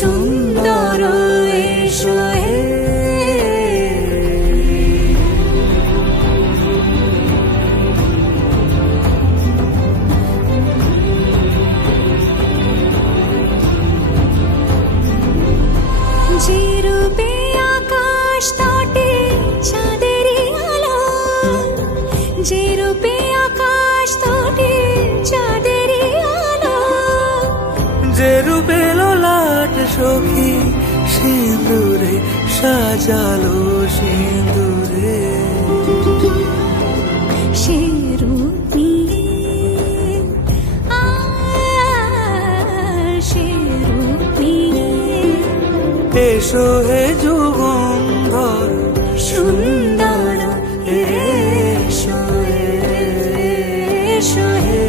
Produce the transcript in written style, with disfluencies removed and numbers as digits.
সুন্দর এসো হে। যে রূপে আকাশ তটে চাঁদেরই আলো, যে রূপে আকাশ তটে চাঁদেরই আলো, যে রূপে ললাট সখী সিঁদুরে সাজালো সিঁদুরে, সে রূপ নিয়ে সে রূপ নিয়ে এসো হে যুগন্ধর সুন্দর এসো এসো হে।